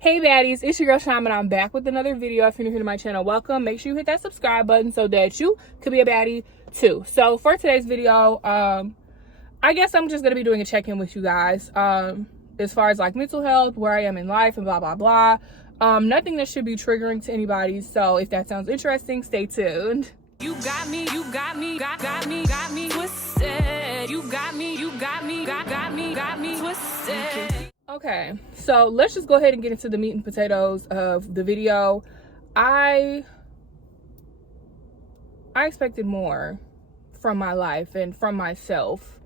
Hey baddies, it's your girl Sham and I'm back with another video. If you're new here to my channel, welcome. Make sure you hit that subscribe button so that you could be a baddie too. So for today's video, I guess I'm just gonna be doing a check-in with you guys. As far as like mental health, where I am in life and blah blah blah. Nothing that should be triggering to anybody. So if that sounds interesting, stay tuned. You got me twisted. You got me twisted. Okay, so let's just go ahead and get into the meat and potatoes of the video. I expected more from my life and from myself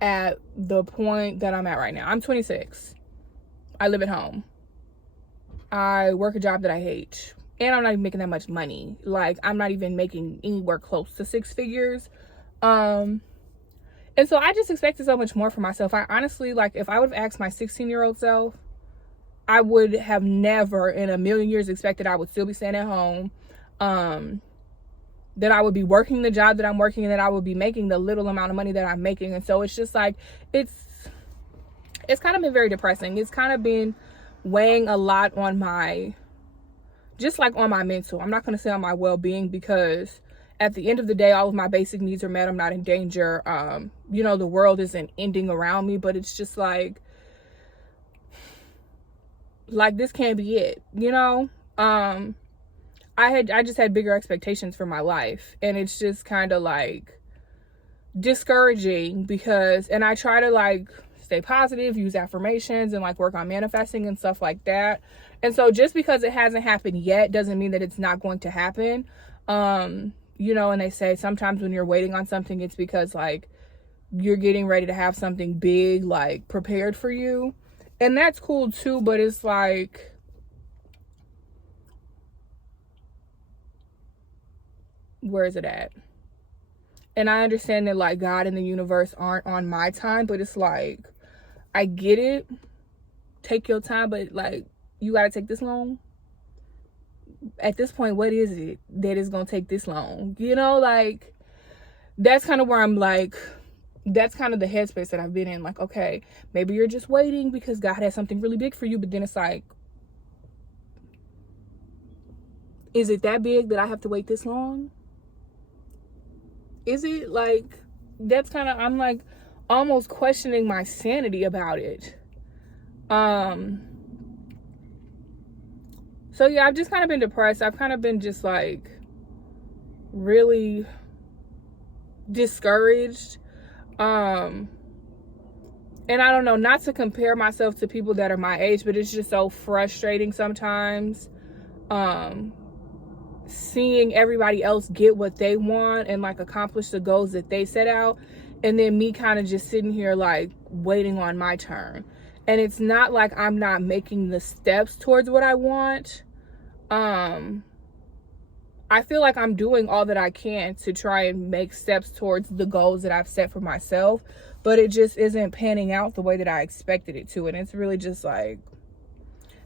at the point that I'm at right now. I'm 26. I live at home. I work a job that I hate. And I'm not even making that much money. Like, I'm not even making anywhere close to six figures. And so I just expected so much more from myself. I honestly, like, if I would have asked my 16-year-old self, I would have never in a million years expected I would still be staying at home. That I would be working the job that I'm working and that I would be making the little amount of money that I'm making. And so it's just like, it's kind of been very depressing. It's kind of been weighing a lot on my, just like on my mental. I'm not going to say on my well-being, because at the end of the day, all of my basic needs are met. I'm not in danger. You know, the world isn't ending around me, but it's just like this can't be it, you know? I just had bigger expectations for my life, and it's just kind of like discouraging because, and I try to like stay positive, use affirmations and like work on manifesting and stuff like that. And so just because it hasn't happened yet doesn't mean that it's not going to happen. You know, and they say sometimes when you're waiting on something, it's because like you're getting ready to have something big like prepared for you. And that's cool too, but it's like, where is it at? And I understand that like God and the universe aren't on my time, but it's like, I get it. Take your time, but like, you gotta take this long. At this point, what is it that is gonna take this long? You know, like, that's kind of where I'm like, that's kind of the headspace that I've been in. Like, okay, maybe you're just waiting because God has something really big for you, but then it's like, is it that big that I have to wait this long? Is it? Like, that's kind of, I'm like almost questioning my sanity about it. So yeah, I've just kind of been depressed. I've kind of been just like really discouraged. And I don't know, not to compare myself to people that are my age, but it's just so frustrating sometimes. Seeing everybody else get what they want and like accomplish the goals that they set out, and then me kind of just sitting here like waiting on my turn. And it's not like I'm not making the steps towards what I want. I feel like I'm doing all that I can to try and make steps towards the goals that I've set for myself, but it just isn't panning out the way that I expected it to. And it's really just like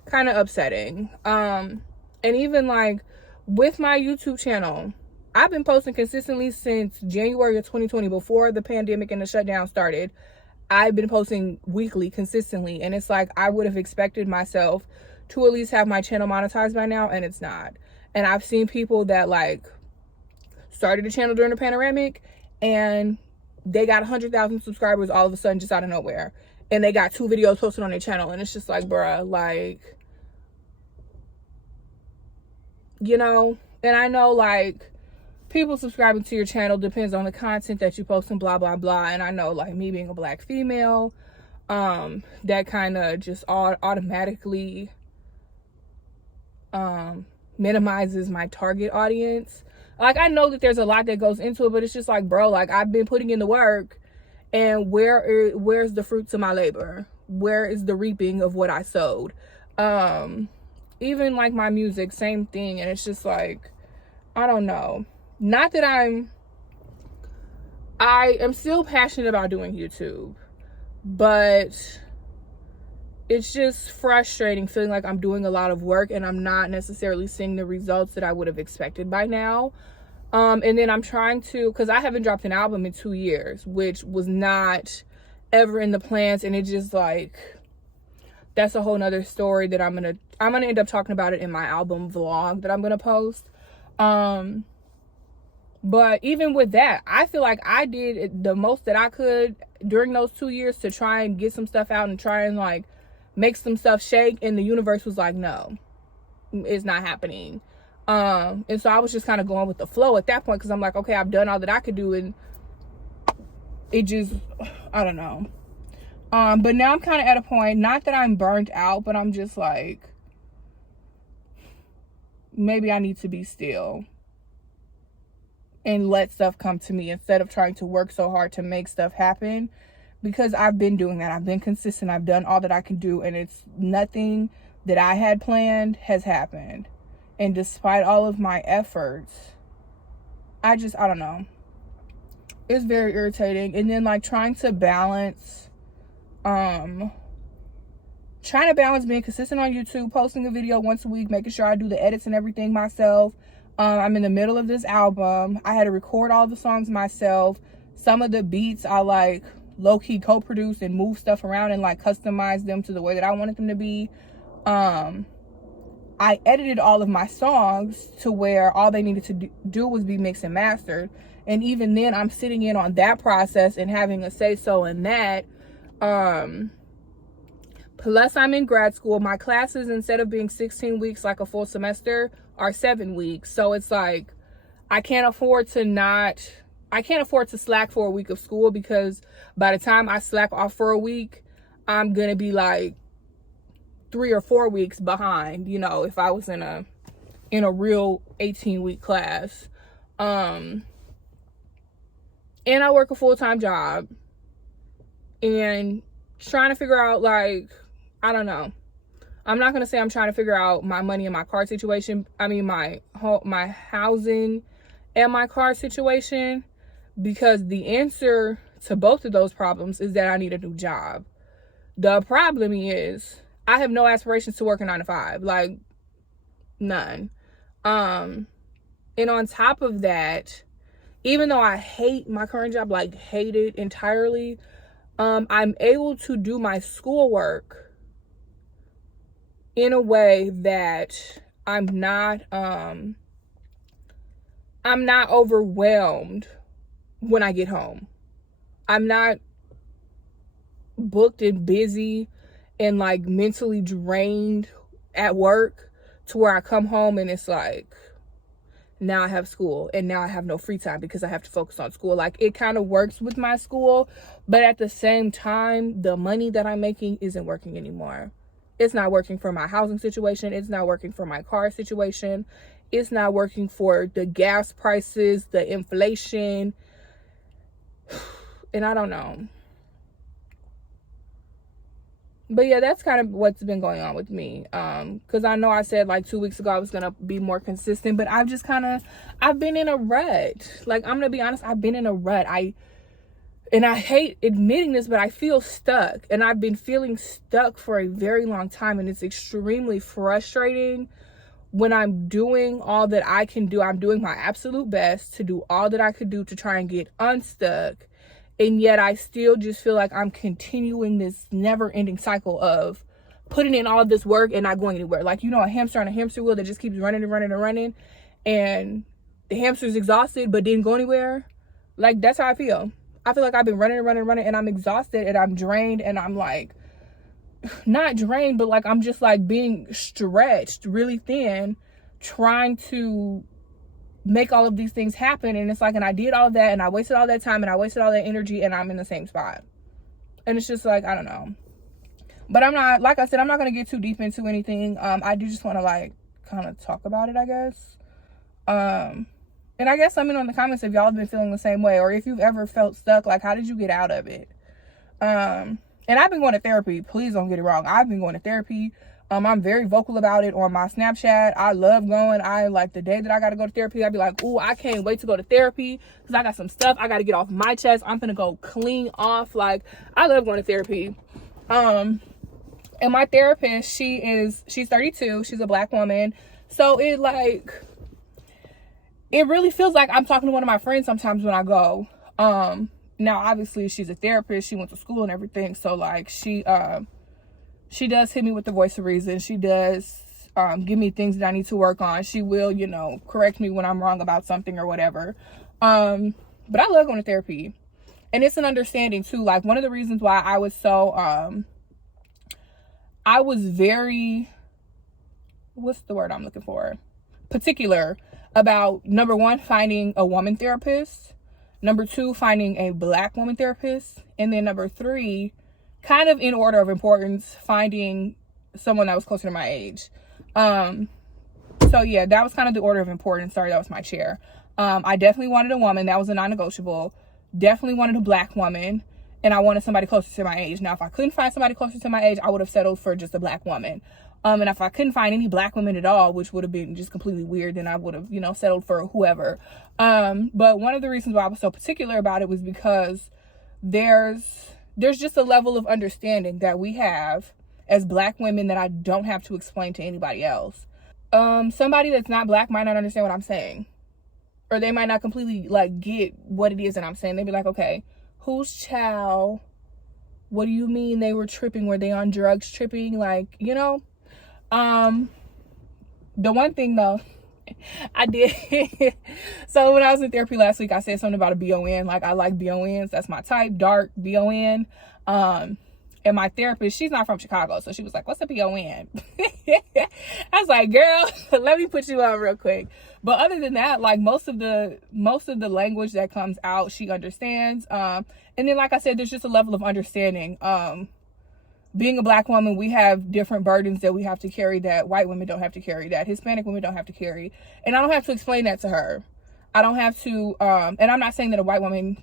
kind of upsetting. And even like with my YouTube channel, I've been posting consistently since January of 2020, before the pandemic and the shutdown started. I've been posting weekly consistently, and it's like I would have expected myself to at least have my channel monetized by now, and it's not. And I've seen people that like started a channel during the pandemic and they got 100,000 subscribers all of a sudden just out of nowhere, and they got 2 videos posted on their channel, and it's just like, bruh, like, you know. And I know like people subscribing to your channel depends on the content that you post and blah blah blah, and I know like me being a Black female, that kind of just automatically minimizes my target audience. Like, I know that there's a lot that goes into it, but it's just like, bro, like, I've been putting in the work, and where's the fruits of my labor? Where is the reaping of what I sowed? Even like my music, same thing. And it's just like, I don't know. Not that I am still passionate about doing YouTube, but it's just frustrating feeling like I'm doing a lot of work and I'm not necessarily seeing the results that I would have expected by now. And then I'm trying to, because I haven't dropped an album in 2 years, which was not ever in the plans. And it just like, that's a whole nother story that I'm gonna end up talking about it in my album vlog that I'm gonna post. But even with that, I feel like I did the most that I could during those 2 years to try and get some stuff out and try and like make some stuff shake, and the universe was like, no, it's not happening. And so I was just kind of going with the flow at that point, because I'm like, okay, I've done all that I could do, and it just, I don't know. But now I'm kind of at a point, not that I'm burnt out, but I'm just like, maybe I need to be still and let stuff come to me instead of trying to work so hard to make stuff happen, because I've been doing that. I've been consistent. I've done all that I can do, and it's nothing that I had planned has happened. And despite all of my efforts, I don't know. It's very irritating. And then like trying to balance being consistent on YouTube, posting a video once a week, making sure I do the edits and everything myself. I'm in the middle of this album. I had to record all the songs myself. Some of the beats I like low-key co-produce and move stuff around and like customize them to the way that I wanted them to be. I edited all of my songs to where all they needed to do was be mixed and mastered. And even then, I'm sitting in on that process and having a say-so in that. Plus, I'm in grad school. My classes, instead of being 16 weeks like a full semester, are 7 weeks. So it's like, I can't afford to slack for a week of school, because by the time I slack off for a week, I'm going to be like 3 or 4 weeks behind, you know, if I was in a real 18-week class. And I work a full-time job, and trying to figure out, like, I don't know. I'm not going to say I'm trying to figure out my money and my car situation. I mean, my housing and my car situation, because the answer to both of those problems is that I need a new job. The problem is I have no aspirations to work a 9-to-5, like none. And on top of that, even though I hate my current job, like hate it entirely, I'm able to do my schoolwork in a way that I'm not overwhelmed when I get home. I'm not booked and busy and like mentally drained at work to where I come home and it's like, now I have school and now I have no free time because I have to focus on school. Like, it kind of works with my school, but at the same time, the money that I'm making isn't working anymore. It's not working for my housing situation. It's not working for my car situation. It's not working for the gas prices, the inflation. And I don't know. But yeah, that's kind of what's been going on with me. Because I know I said like 2 weeks ago I was going to be more consistent, but I've been in a rut. Like, I'm going to be honest, I've been in a rut. And I hate admitting this, but I feel stuck. And I've been feeling stuck for a very long time. And it's extremely frustrating when I'm doing all that I can do. I'm doing my absolute best to do all that I could do to try and get unstuck. And yet I still just feel like I'm continuing this never-ending cycle of putting in all this work and not going anywhere. Like, you know, a hamster on a hamster wheel that just keeps running and running and running. And the hamster's exhausted but didn't go anywhere. Like, that's how I feel. I feel like I've been running and I'm exhausted and I'm drained and I'm like, not drained, but like I'm just like being stretched really thin, trying to make all of these things happen. And it's like, and I did all of that and I wasted all that time and I wasted all that energy and I'm in the same spot. And it's just like, I don't know. But I'm not, like I said, I'm not going to get too deep into anything. I do just want to like kind of talk about it, I guess. And I guess let me know in the comments if y'all have been feeling the same way, or if you've ever felt stuck, like how did you get out of it? And I've been going to therapy. Please don't get it wrong. I've been going to therapy. I'm very vocal about it on my Snapchat. I love going. I like the day that I got to go to therapy, I'd be like, ooh, I can't wait to go to therapy because I got some stuff I got to get off my chest. I'm going to go clean off. Like, I love going to therapy. And my therapist, she's 32. She's a Black woman. So it really feels like I'm talking to one of my friends sometimes when I go. Now, obviously, she's a therapist. She went to school and everything. So, like, she She does hit me with the voice of reason. She does give me things that I need to work on. She will, you know, correct me when I'm wrong about something or whatever. But I love going to therapy. And it's an understanding too. Like, one of the reasons why I was so, I was very, what's the word I'm looking for? Particular about, number one, finding a woman therapist. Number two, finding a Black woman therapist. And then number three, kind of in order of importance, finding someone that was closer to my age. So yeah, that was kind of the order of importance. Sorry, that was my chair. I definitely wanted a woman. That was a non-negotiable. Definitely wanted a Black woman. And I wanted somebody closer to my age. Now, if I couldn't find somebody closer to my age, I would have settled for just a Black woman. And if I couldn't find any Black women at all, which would have been just completely weird, then I would have, you know, settled for whoever. But one of the reasons why I was so particular about it was because there's just a level of understanding that we have as Black women that I don't have to explain to anybody else. Somebody that's not Black might not understand what I'm saying. Or they might not completely, like, get what it is that I'm saying. They'd be like, okay, whose child? What do you mean they were tripping? Were they on drugs tripping? Like, you know? The one thing, though, I did. So when I was in therapy last week, I said something about a BON. Like, I like BONs. That's my type, dark BON. And my therapist, she's not from Chicago, so she was like, what's a BON? I was like, girl, let me put you on real quick. But other than that, like, most of the language that comes out, she understands. And then, like I said, there's just a level of understanding. Being a Black woman, we have different burdens that we have to carry that white women don't have to carry, that Hispanic women don't have to carry. And I don't have to explain that to her. I don't have to, and I'm not saying that a white woman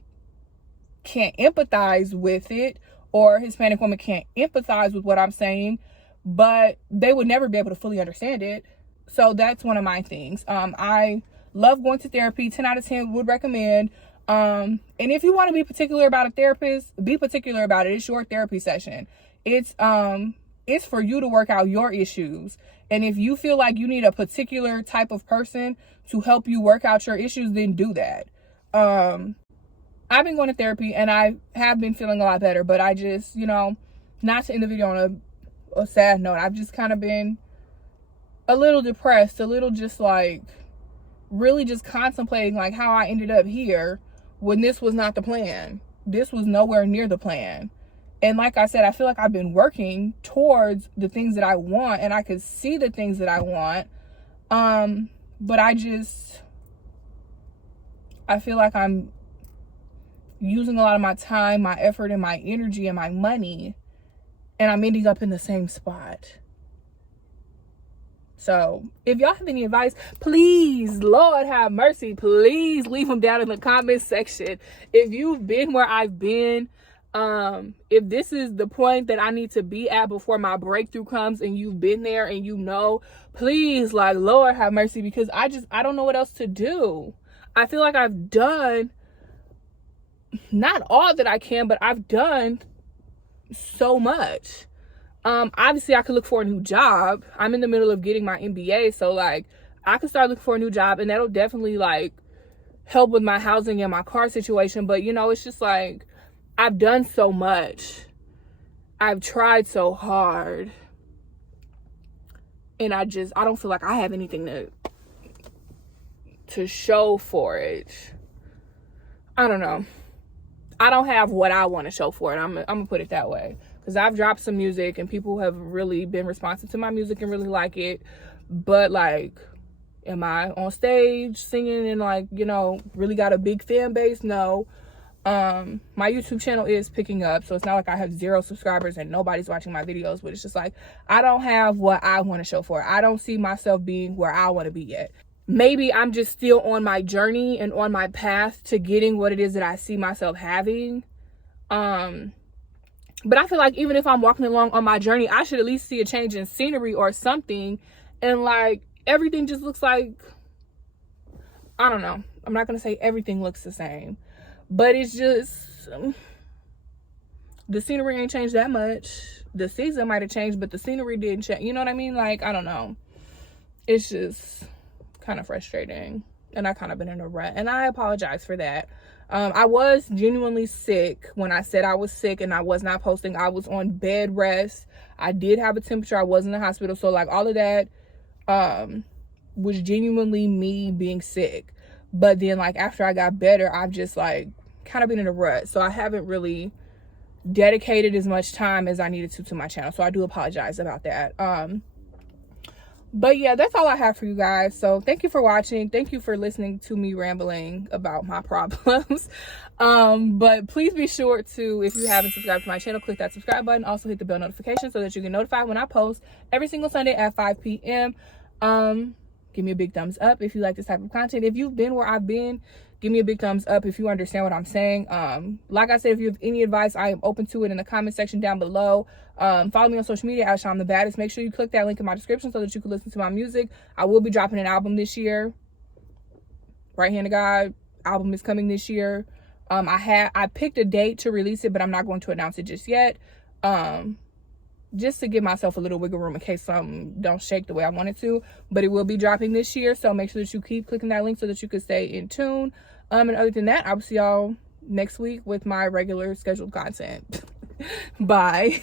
can't empathize with it, or Hispanic woman can't empathize with what I'm saying, but they would never be able to fully understand it. So that's one of my things. I love going to therapy. 10 out of 10 would recommend. And if you want to be particular about a therapist, be particular about it. It's your therapy session. It's for you to work out your issues. And if you feel like you need a particular type of person to help you work out your issues, then do that. I've been going to therapy and I have been feeling a lot better, but I just, you know, not to end the video on a sad note, I've just kind of been a little depressed, a little just like really just contemplating like how I ended up here when this was not the plan. This was nowhere near the plan. And like I said, I feel like I've been working towards the things that I want and I could see the things that I want. But I feel like I'm using a lot of my time, my effort, and my energy and my money, and I'm ending up in the same spot. So if y'all have any advice, please, Lord have mercy, please leave them down in the comment section. If you've been where I've been, if this is the point that I need to be at before my breakthrough comes and you've been there and you know, please, like, Lord have mercy, because I don't know what else to do. I feel like I've done not all that I can, but I've done so much. Obviously I could look for a new job. I'm in the middle of getting my MBA, so like I could start looking for a new job, and that'll definitely like help with my housing and my car situation. But you know, it's just like I've done so much. I've tried so hard, and I don't feel like I have anything to show for it. I don't know. I don't have what I want to show for it. I'm gonna put it that way. Because I've dropped some music and people have really been responsive to my music and really like it. But like, am I on stage singing and like, you know, really got a big fan base? No. My YouTube channel is picking up. So it's not like I have 0 subscribers and nobody's watching my videos. But it's just like, I don't have what I want to show for it. I don't see myself being where I want to be yet. Maybe I'm just still on my journey and on my path to getting what it is that I see myself having. But I feel like even if I'm walking along on my journey, I should at least see a change in scenery or something. And like everything just looks like, I don't know. I'm not going to say everything looks the same, but it's just, the scenery ain't changed that much. The season might have changed, but the scenery didn't change. You know what I mean? Like, I don't know. It's just kind of frustrating, and I kind of been in a rut, and I apologize for that. I was genuinely sick when I said I was sick and I was not posting. I was on bed rest. I did have a temperature. I was in the hospital. So like all of that was genuinely me being sick. But then like after I got better, I've just like kind of been in a rut. So I haven't really dedicated as much time as I needed to my channel. So I do apologize about that. But yeah, that's all I have for you guys. So thank you for watching. Thank you for listening to me rambling about my problems. But please be sure to, if you haven't subscribed to my channel, click that subscribe button. Also hit the bell notification so that you get notified when I post every single Sunday at 5 p.m. Give me a big thumbs up if you like this type of content. If you've been where I've been, give me a big thumbs up if you understand what I'm saying. Like I said, if you have any advice, I am open to it in the comment section down below. Follow me on social media at Sham the Baddest. Make sure you click that link in my description so that you can listen to my music. I will be dropping an album this year. Right Hand of God album is coming this year. I picked a date to release it, but I'm not going to announce it just yet. Just to give myself a little wiggle room in case something don't shake the way I want it to. But it will be dropping this year, so make sure that you keep clicking that link so that you can stay in tune. And other than that, I will see y'all next week with my regular scheduled content. Bye.